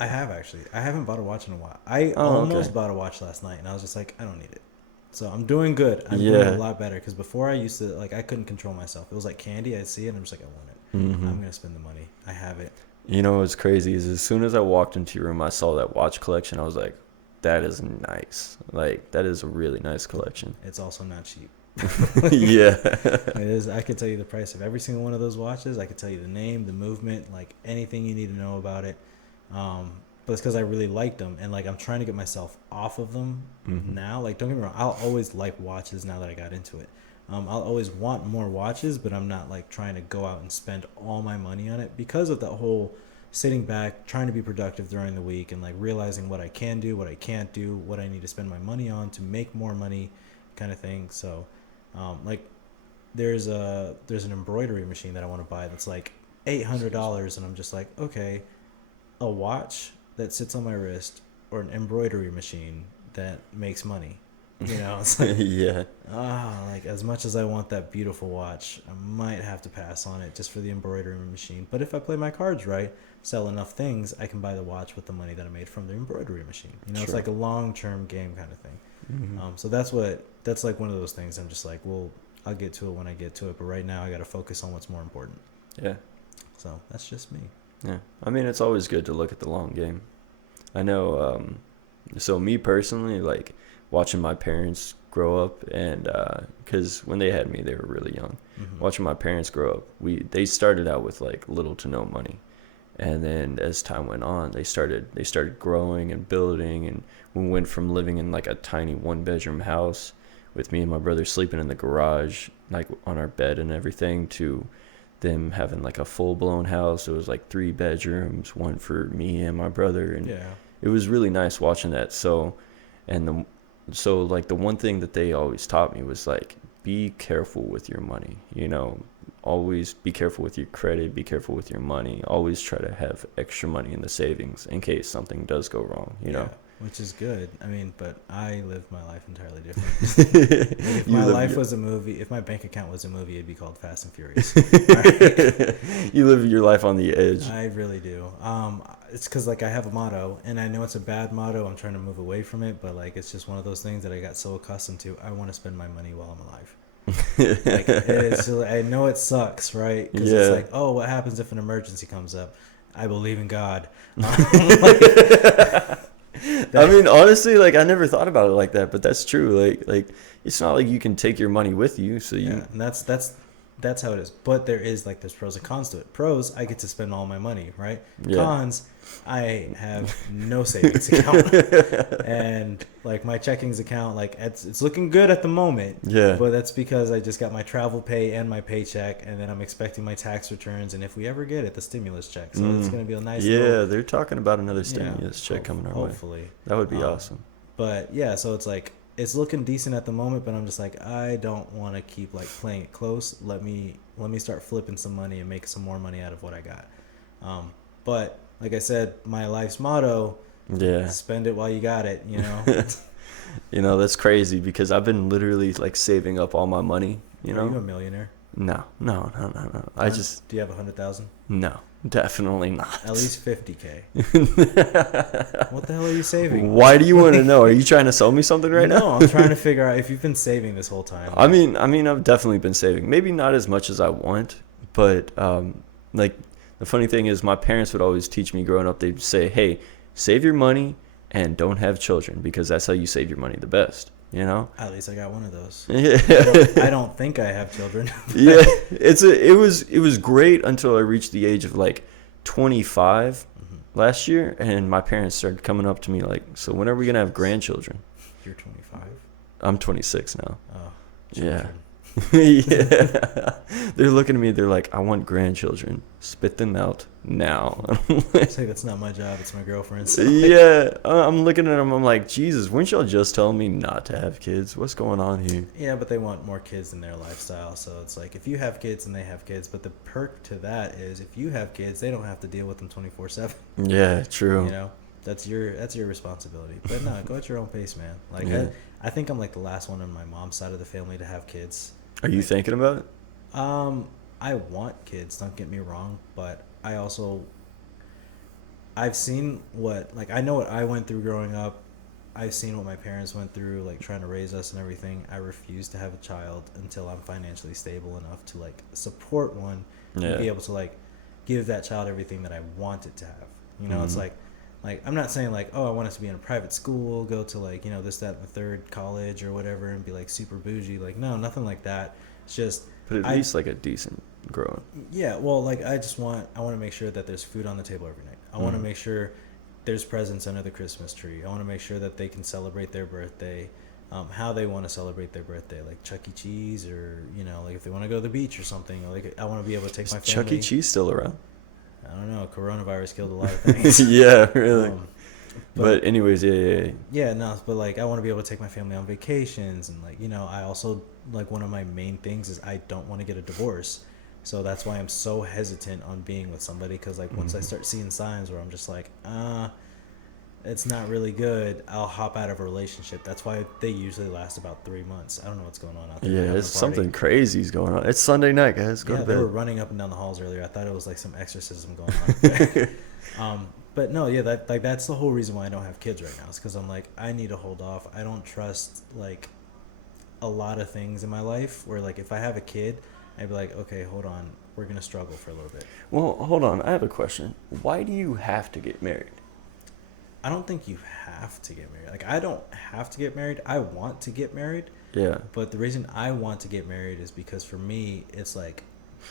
I have actually. I haven't bought a watch in a while. I Oh, okay. almost bought a watch last night, and I was just like, I don't need it. So I'm doing good. I'm doing a Yeah. lot better because before I used to like I couldn't control myself. It was like candy. I'd see it, and I'm just like, I want it. Hmm. I'm gonna spend the money. I have it. You know what's crazy is as soon as I walked into your room, I saw that watch collection. I was like, that is nice. Like, that is a really nice collection. It's also not cheap. Yeah. It is. I could tell you the price of every single one of those watches. I could tell you the name, the movement, like anything you need to know about it. But it's because I really liked them, and like I'm trying to get myself off of them Hmm. now. Like, don't get me wrong, I'll always like watches now that I got into it. I'll always want more watches, but I'm not like trying to go out and spend all my money on it because of that whole sitting back, trying to be productive during the week, and like realizing what I can do, what I can't do, what I need to spend my money on to make more money, kind of thing. So, like there's an embroidery machine that I want to buy that's like $800, and I'm just like, okay, a watch that sits on my wrist or an embroidery machine that makes money. It's like, Yeah. like as much as I want that beautiful watch, I might have to pass on it just for the embroidery machine. But if I play my cards right, sell enough things, I can buy the watch with the money that I made from the embroidery machine. It's True. like a long term game kind of thing. Hmm. So that's like one of those things. I'm just like, well, I'll get to it when I get to it. But right now, I got to focus on what's more important. Yeah. So that's just me. Yeah. I mean, it's always good to look at the long game. I know, so me personally, like watching my parents grow up and, cause when they had me, they were really young. Mm-hmm. Watching my parents grow up, they started out with like little to no money. And then as time went on, they started growing and building, and we went from living in like a tiny one bedroom house with me and my brother sleeping in the garage, like on our bed and everything, to them having like a full blown house. It was like 3 bedrooms, one for me and my brother, and Yeah. it was really nice watching that. And the so like the one thing that they always taught me was like, be careful with your money. Always be careful with your credit, be careful with your money. Always try to have extra money in the savings in case something does go wrong, you Yeah. know. Which is good. I mean, but I live my life entirely different. Like if You my live life your was a movie, if my bank account was a movie, it'd be called Fast and Furious. All right. you live your life on the edge. I really do. It's because like I have a motto, and I know it's a bad motto. I'm trying to move away from it, but like it's just one of those things that I got so accustomed to. I want to spend my money while I'm alive. Like it's, I know it sucks, right? Because it's Yeah. like, oh, what happens if an emergency comes up? I believe in God. I That, mean, honestly, like I never thought about it like that, but that's true. Like it's not like you can take your money with you, so yeah, you. and that's how it is. But there's pros and cons to it. Pros, I get to spend all my money, right? Yeah. Cons, I have no savings account, and like my checkings account, like it's looking good at the moment. Yeah. But that's because I just got my travel pay and my paycheck, and then I'm expecting my tax returns, and if we ever get it, the stimulus check. So it's gonna be a nice little, Yeah, they're talking about another yeah, stimulus check coming our way. hopefully. That would be Um, awesome. but yeah, so it's like it's looking decent at the moment, but I'm just like I don't want to keep like playing it close. Let me start flipping some money and make some more money out of what I got. But like I said, my life's motto: Yeah. spend it while you got it. That's crazy because I've been literally like saving up all my money, you Are you know? a millionaire? No, no, no, no, no. I Hun- just, Do you have 100,000? no, definitely not. At least 50K. What the hell are you saving? Why do you want to know? Are you trying to sell me something right now? No, I'm trying to figure out if you've been saving this whole time. I mean, I've definitely been saving. Maybe not as much as I want, but like the funny thing is, my parents would always teach me growing up. They'd say, "Hey, save your money and don't have children because that's how you save your money the best." You know? At least I got one of those. Yeah. I don't think I have children. Yeah. It was great until I reached the age of like 25 Mhm. last year, and my parents started coming up to me like, "So when are we gonna have grandchildren?" You're 25. I'm 26 now. Oh, Yeah. children. Yeah. They're looking at me. They're like, "I want grandchildren. Spit them out now." It's like that's not my job. It's my girlfriend's. Yeah. I'm looking at them. I'm like, Jesus, weren't y'all just telling me not to have kids? What's going on here? Yeah, but they want more kids in their lifestyle. So it's like if you have kids and they have kids, but the perk to that is if you have kids, they don't have to deal with them 24/7. Yeah, true. That's your responsibility. But no, go at your own pace, man. Like Yeah. I think I'm like the last one on my mom's side of the family to have kids. Are you thinking about it? I want kids, don't get me wrong, but I I've seen what, like, I know what I went through growing up. I've seen what my parents went through, like trying to raise us and everything. I refuse to have a child until I'm financially stable enough to like support one and Yeah. be able to like give that child everything that I want it to have. You know, it's Mm-hmm. like I'm not saying like, oh, I want us to be in a private school, go to like, you know, this, that, and the third college or whatever, and be like super bougie. Like, no, nothing like that. It's just But at I least like a decent growing. yeah, well, like I want to make sure that there's food on the table every night. I want to Mm-hmm. make sure there's presents under the Christmas tree. I want to make sure that they can celebrate their birthday, how they want to celebrate their birthday, like Chuck E. Cheese, or you know, like if they want to go to the beach or something. Like I want to be able to take Is my Chuck E. family. Cheese still around? I don't know. Coronavirus killed a lot of things. Yeah, really. um, But but anyways, yeah, yeah, yeah. yeah, no, but like I want to be able to take my family on vacations, and like, you know, I also, like, one of my main things is I don't want to get a divorce. So that's why I'm so hesitant on being with somebody, because like once I Mhm. start seeing signs where I'm just like, it's not really good, I'll hop out of a relationship. That's why they usually last about 3 months. I don't know what's going on out there. They're Yeah, having it's a party. something crazy's going on. It's Sunday night, guys. Go Yeah, to they were bed. running up and down the halls earlier. I thought it was like some exorcism going on. But no, yeah, that like that's the whole reason why I don't have kids right now. Is because I'm like, I need to hold off. I don't trust like a lot of things in my life. Where like if I have a kid, I'd be like, okay, hold on, we're gonna struggle for a little bit. Well, hold on. I have a question. Why do you have to get married? I don't think you have to get married. Like I don't have to get married. I want to get married, Yeah. but the reason I want to get married is because for me, it's like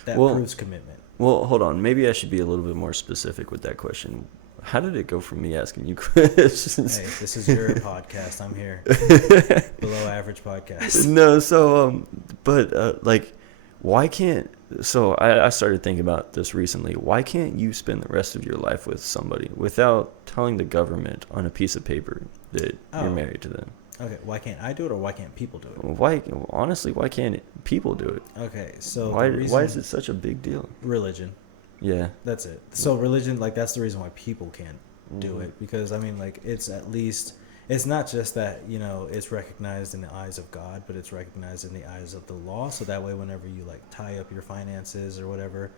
that Well, proves commitment. well, hold on. Maybe I should be a little bit more specific with that question. How did it go from me asking you questions? Hey, this is your podcast. I'm here. Below average podcast. No, so but like, why can't? So I started thinking about this recently. Why can't you spend the rest of your life with somebody without telling the government on a piece of paper that you're Oh, married to them? okay. Why can't I do it, or why can't people do it? Why, honestly, why can't people do it? Okay, so the Why is reason it such a big deal? religion. Yeah. That's it. So religion, like that's the reason why people can't do Mhm. it, because I mean, like it's at least it's not just that, you know, it's recognized in the eyes of God, but it's recognized in the eyes of the law. So that way, whenever you like tie up your finances or whatever,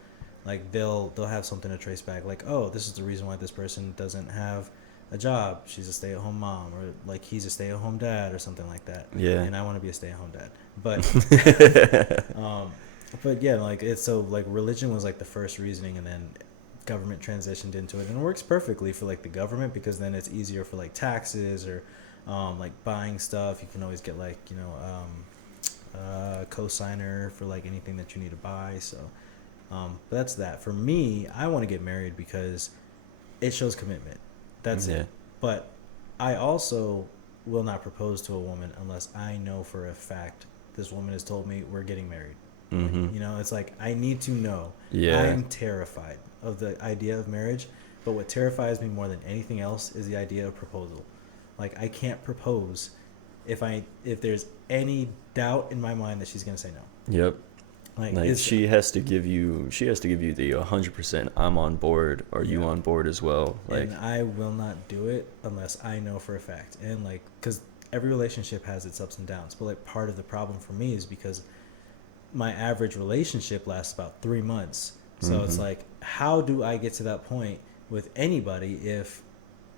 like they'll have something to trace back. Like, oh, this is the reason why this person doesn't have a job. She's a stay-at-home mom, or like he's a stay-at-home dad, or something like that. Yeah. And I want to be a stay-at-home dad, but um, but yeah, like it's so like religion was like the first reasoning, and then government transitioned into it, and it works perfectly for like the government, because then it's easier for like taxes or like buying stuff. You can always get like, you know, co-signer for like anything that you need to buy. So but that's that. For me, I want to get married because it shows commitment. That's Yeah. it. But I also will not propose to a woman unless I know for a fact this woman has told me we're getting married. Like, Mhm. you know, it's like I need to know. Yeah. I'm terrified of the idea of marriage, but what terrifies me more than anything else is the idea of proposal. Like I can't propose if there's any doubt in my mind that she's gonna say no. Yep. Like Like is she has to give you the 100% I'm on board, or you Yeah. on board as well. Like, and I will not do it unless I know for a fact. And like, because every relationship has its ups and downs, but like part of the problem for me is because my average relationship lasts about 3 months. So it's mhm. like, how do I get to that point with anybody if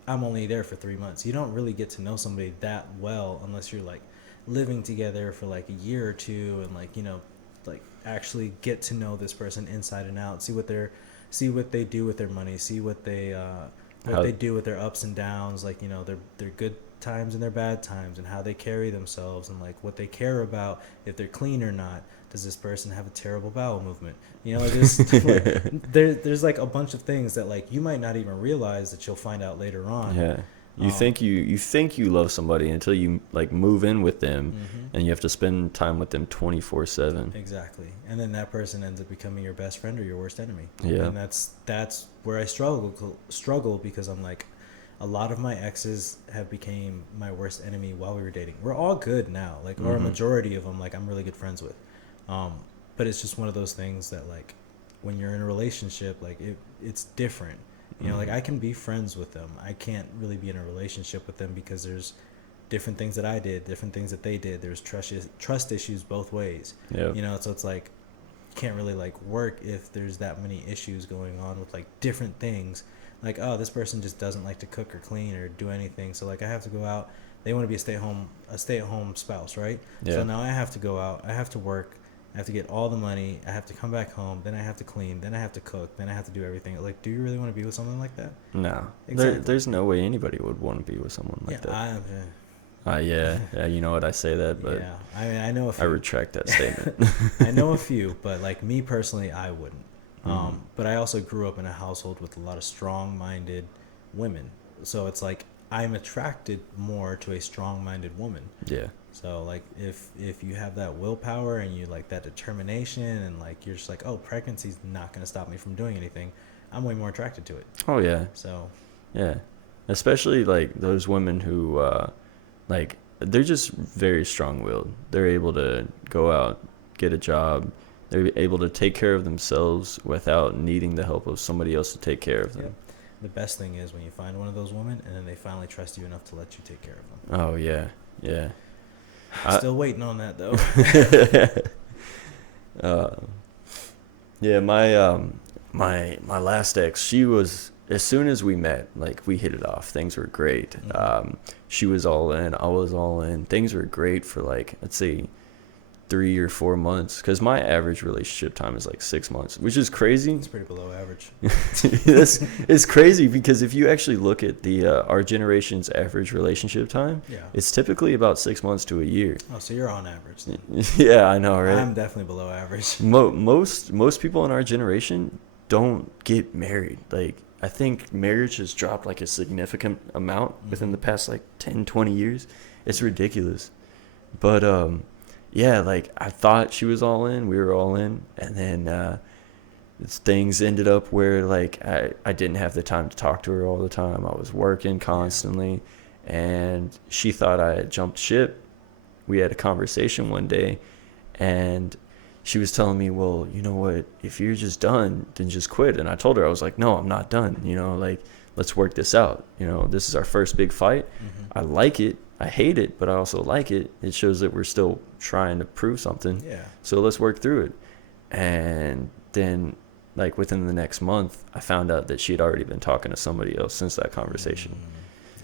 I'm only there for 3 months? You don't really get to know somebody that well unless you're like living together for like a year or two, and like, you know, like actually get to know this person inside and out, see what they do with their money, see what How they do with their ups and downs, like, you know, their good times and their bad times, and how they carry themselves, and like what they care about, if they're clean or not. Does this person have a terrible bowel movement? You know, like there's like a bunch of things that like you might not even realize that you'll find out later on. Yeah. Um, You think you love somebody until you like move in with them, mhm. and you have to spend time with them 24/7. Exactly. And then that person ends up becoming your best friend or your worst enemy. Yeah. And that's where I struggle because I'm like, a lot of my exes have became my worst enemy while we were dating. We're all good now, like, or a Mhm. majority of them, like I'm really good friends with. But it's just one of those things that like when you're in a relationship, like it's different. You know, like Mhm. I can be friends with them. I can't really be in a relationship with them because there's different things that I did, different things that they did. There's trust issues both ways. Yep. You know, so it's like can't really like work if there's that many issues going on with like different things. like, oh, this person just doesn't like to cook or clean or do anything, so like I have to go out. They want to be a stay at home spouse, right? So Yeah. now I have to go out, I have to work, I have to get all the money, I have to come back home, then I have to clean, then I have to cook, then I have to do everything. Like, do you really want to be with someone like that? No. Exactly. There's no way anybody would want to be with someone Yeah, like that. I Yeah. Yeah, you know what, I say that, but yeah. I mean, I know a I few. retract that statement. I know a few, but like me personally, I wouldn't. Mhm. But I also grew up in a household with a lot of strong-minded women, so it's like I'm attracted more to a strong-minded woman. Yeah. So like if you have that willpower and you like that determination and like you're just like, oh, pregnancy's not gonna stop me from doing anything, I'm way more attracted to it. Oh yeah. So Yeah. Especially like those women who like they're just very strong-willed. They're able to go out, get a job. They're able to take care of themselves without needing the help of somebody else to take care of yeah, them. the best thing is when you find one of those women and then they finally trust you enough to let you take care of them. Oh yeah. Yeah. Still waiting on that though. uh, yeah, my last ex, she was, as soon as we met, like we hit it off. Things were great. Mhm. She was all in, I was all in. Things were great for like, let's say 3 or 4 months, because my average relationship time is like 6 months, which is crazy. It's pretty below average. It's crazy because if you actually look at the our generation's average relationship time, Yeah. it's typically about 6 months to a year. Oh, so you're on average then. Yeah, I know, right? I'm definitely below average. Most people in our generation don't get married. Like, I think marriage has dropped like a significant amount within the past like 10, 20 years. It's ridiculous. But yeah, like I thought she was all in, we were all in, and then things ended up where like I didn't have the time to talk to her all the time. I was working constantly, and she thought I had jumped ship. We had a conversation one day, and she was telling me, well, you know what, if you're just done, then just quit. And I told her, I was like, no, I'm not done. Like, let's work this out. This is our first big fight. Mm-hmm. I like it. I hate it, but I also like it. It shows that we're still trying to prove something. Yeah. So let's work through it. And then, like, within the next month, I found out that she had already been talking to somebody else since that conversation.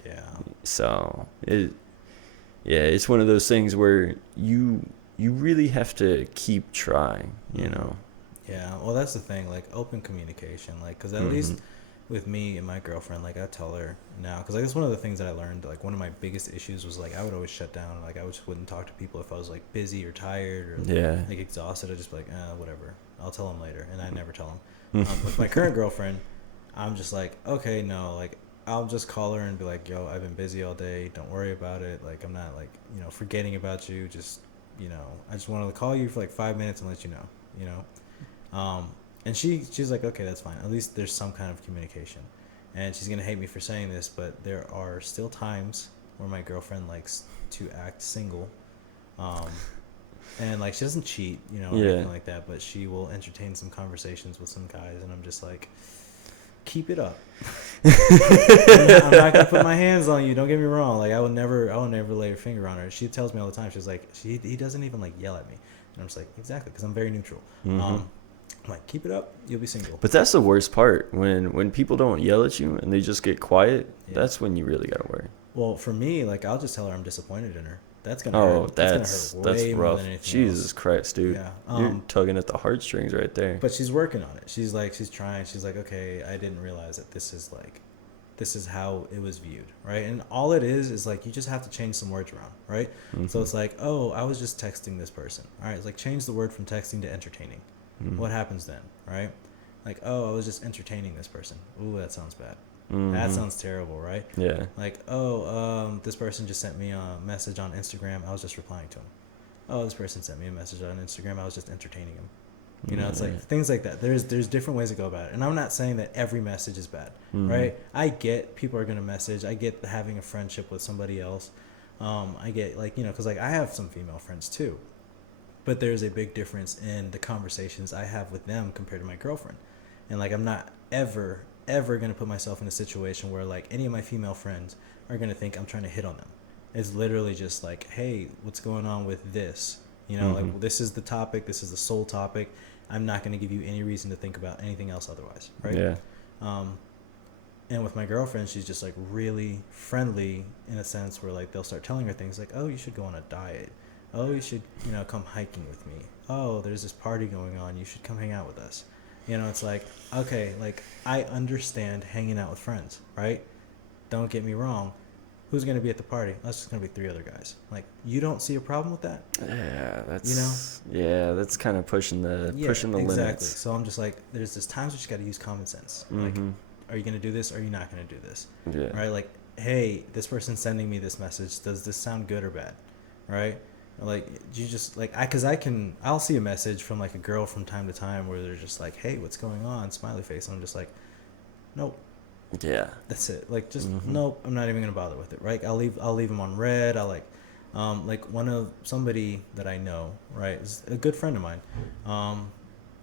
Yeah. So it's one of those things where you really have to keep trying, Yeah. Well, that's the thing. Like open communication. Like, because at Mhm. least with me and my girlfriend, like I tell her now, because like that's one of the things that I learned. Like one of my biggest issues was like I would always shut down. Like I just wouldn't talk to people if I was like busy or tired or Yeah. like exhausted. I'd just be like, whatever. I'll tell them later, and I never tell them. Mm-hmm. With my current girlfriend, I'm just like, okay, no, like I'll just call her and be like, yo, I've been busy all day. Don't worry about it. Like I'm not like forgetting about you. Just I just wanted to call you for like 5 minutes and let you know. And she's like, okay, that's fine. At least there's some kind of communication. And she's gonna hate me for saying this, but there are still times where my girlfriend likes to act single, and like she doesn't cheat, or anything like that. But she will entertain some conversations with some guys, and I'm just like, keep it up. I'm not gonna put my hands on you. Don't get me wrong. Like I will never lay a finger on her. She tells me all the time. She's like, he doesn't even like yell at me, and I'm just like, exactly, because I'm very neutral. Mhm. I'm like, keep it up. You'll be single. But that's the worst part, when people don't yell at you and they just get quiet. Yeah. That's when you really gotta worry. Well, for me, like I'll just tell her I'm disappointed in her. That's gonna Oh, hurt. that's gonna hurt way more rough. than anything Jesus else. Christ, dude. Yeah. You're tugging at the heartstrings right there. But she's working on it. She's trying. She's like, okay, I didn't realize that this is how it was viewed, right? And all it is like you just have to change some words around, right? Mm-hmm. So it's like, oh, I was just texting this person. All right, it's like change the word from texting to entertaining. Mm-hmm. What happens then, right? Like, oh, I was just entertaining this person. Ooh, that sounds bad. Mm-hmm. That sounds terrible, right? Yeah. Like, this person just sent me a message on Instagram. I was just replying to him. Oh, this person sent me a message on Instagram. I was just entertaining him. It's like things like that. There's different ways to go about it. And I'm not saying that every message is bad, right? I get people are going to message. I get having a friendship with somebody else. I get because like I have some female friends too. But there's a big difference in the conversations I have with them compared to my girlfriend. And like I'm not ever going to put myself in a situation where like any of my female friends are going to think I'm trying to hit on them. It's literally just like, hey, what's going on with this? Like this is the topic. This is the sole topic. I'm not going to give you any reason to think about anything else otherwise, right? Yeah. And with my girlfriend, she's just like really friendly in a sense where like they'll start telling her things like, oh, you should go on a diet. Oh, you should, come hiking with me. Oh, there's this party going on. You should come hang out with us. It's like, okay, like I understand hanging out with friends, right? Don't get me wrong. Who's going to be at the party? That's just going to be 3 other guys. Like, you don't see a problem with that? Yeah, that's that's kind of pushing the Exactly. limits. So I'm just like, there's this times you just got to use common sense. Like, are you going to do this? Or are you not going to do this? Yeah. Right? Like, hey, this person's sending me this message. Does this sound good or bad? Right? Like, you just like I'll see a message from like a girl from time to time where they're just like, hey, what's going on? Smiley face. And I'm just like, nope. Yeah. That's it. Like, just nope. I'm not even gonna bother with it. Right? I'll leave them on red. I'll like somebody that I know. Right? Is a good friend of mine.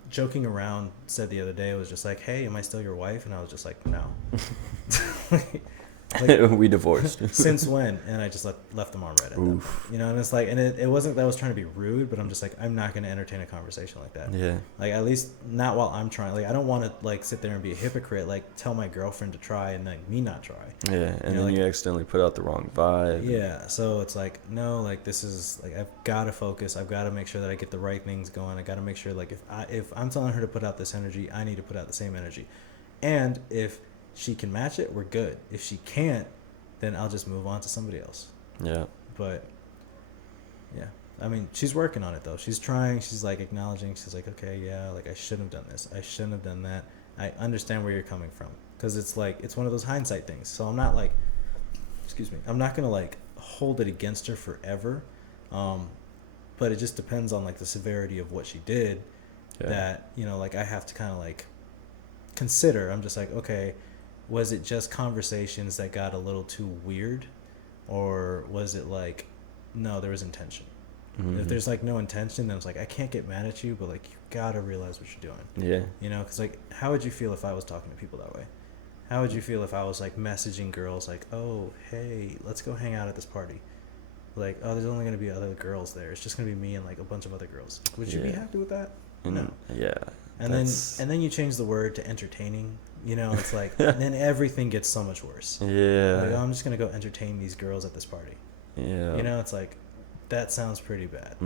Joking around said the other day, it was just like, hey, am I still your wife? And I was just like, no. Like, we divorced. Since when? And I just left them on red at that point. And it's like, and it wasn't that I was trying to be rude, but I'm just like, I'm not going to entertain a conversation like that. Yeah. Like, at least not while I'm trying. Like, I don't want to like sit there and be a hypocrite, like tell my girlfriend to try and then me not try. Yeah. And then you accidentally put out the wrong vibe. Yeah. So it's like, no, like this is like, I've got to focus. I've got to make sure that I get the right things going. I got to make sure like if I'm telling her to put out this energy, I need to put out the same energy. And if she can match it, we're good. If she can't, then I'll just move on to somebody else. Yeah. But yeah, I mean, she's working on it though. She's trying. She's like acknowledging. She's like, okay, yeah, like I shouldn't have done this. I shouldn't have done that. I understand where you're coming from, because it's like it's one of those hindsight things. So I'm not like, I'm not gonna like hold it against her forever. But it just depends on like the severity of what she did. Yeah. That like I have to kind of like consider. I'm just like, okay, was it just conversations that got a little too weird, or was it like, no, there was intention? If there's like no intention, then it's like I can't get mad at you, but like you gotta realize what you're doing. Yeah. Because like, how would you feel if I was talking to people that way? How would you feel if I was like messaging girls like, oh, hey, let's go hang out at this party? Like, oh, there's only gonna be other girls there. It's just gonna be me and like a bunch of other girls. Would you be happy with that? No. Yeah. And then you change the word to entertaining. It's like, and then everything gets so much worse. Yeah. Like, oh, I'm just gonna go entertain these girls at this party. Yeah. It's like, that sounds pretty bad.